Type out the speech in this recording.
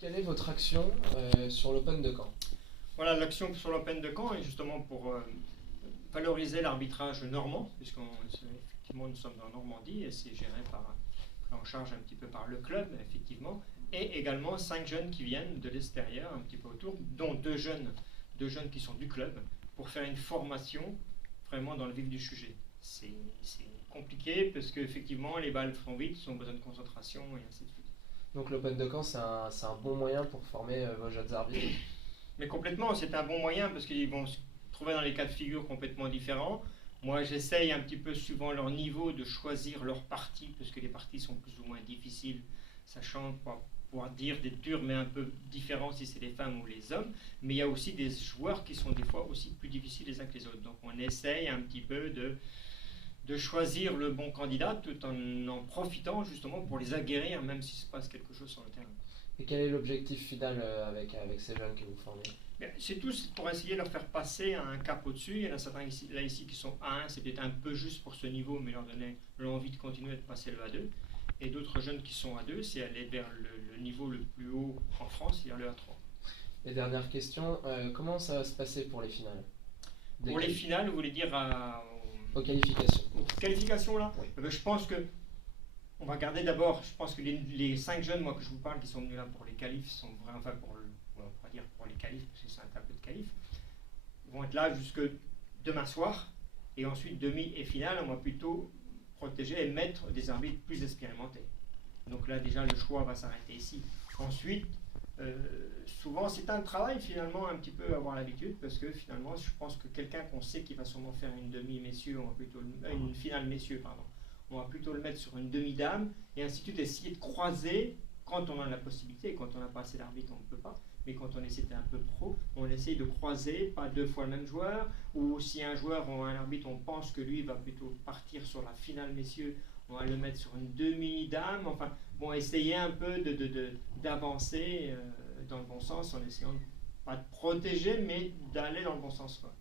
Quelle est votre action sur l'Open de Caen? Voilà, l'action sur l'Open de Caen est justement pour valoriser l'arbitrage normand, effectivement nous sommes en Normandie et c'est géré pris en charge un petit peu par le club, effectivement, et également 5 jeunes qui viennent de l'extérieur, un petit peu autour, dont deux jeunes qui sont du club, pour faire une formation vraiment dans le vif du sujet. C'est compliqué parce qu'effectivement les balles font vite, ils ont besoin de concentration et ainsi de suite. Donc l'Open de Caen, c'est un bon moyen pour former vos jeunes arbitres. Mais complètement, c'est un bon moyen parce qu'ils vont se trouver dans des cas de figure complètement différents. Moi, j'essaye un petit peu, suivant leur niveau, de choisir leurs parties, parce que les parties sont plus ou moins difficiles, sachant pas pouvoir dire des durs, mais un peu différents si c'est les femmes ou les hommes. Mais il y a aussi des joueurs qui sont des fois aussi plus difficiles les uns que les autres. Donc on essaye un petit peu de choisir le bon candidat tout en profitant justement pour les aguerrir, même s'il se passe quelque chose sur le terrain. Et quel est l'objectif final avec ces jeunes que vous formez? C'est tout pour essayer de leur faire passer un cap au-dessus. Il y en a certains là ici qui sont A1, c'est peut-être un peu juste pour ce niveau, mais leur donner l'envie de continuer de passer le A2. Et d'autres jeunes qui sont A2, c'est aller vers le niveau le plus haut en France, c'est-à-dire le A3. Et dernière question, comment ça va se passer pour les finales? Pour les finales, vous voulez dire aux qualifications? Aux qualifications là, oui. Je pense que on va garder d'abord, je pense que les 5 jeunes moi, que je vous parle qui sont venus là pour les qualifs, sont vraiment, enfin on va dire pour les qualifs, parce que c'est un tableau de qualifs, vont être là jusque demain soir, et ensuite demi et finale, on va plutôt protéger et mettre des arbitres plus expérimentés. Donc là déjà le choix va s'arrêter ici. Ensuite, souvent c'est un travail finalement un petit peu avoir l'habitude, parce que finalement je pense que quelqu'un qu'on sait qui va sûrement faire une demi messieurs, une finale messieurs, pardon, on va plutôt le mettre sur une demi-dame, et ainsi de suite, essayer de croiser quand on a la possibilité. Quand on n'a pas assez d'arbitres, on ne peut pas, mais quand on essaie d'être un peu pro, on essaye de croiser, pas 2 fois le même joueur, ou si un joueur ou un arbitre, on pense que lui va plutôt partir sur la finale messieurs, on va le mettre sur une demi-dame, enfin, bon, essayer un peu d'avancer dans le bon sens, en essayant pas de protéger, mais d'aller dans le bon sens, quoi.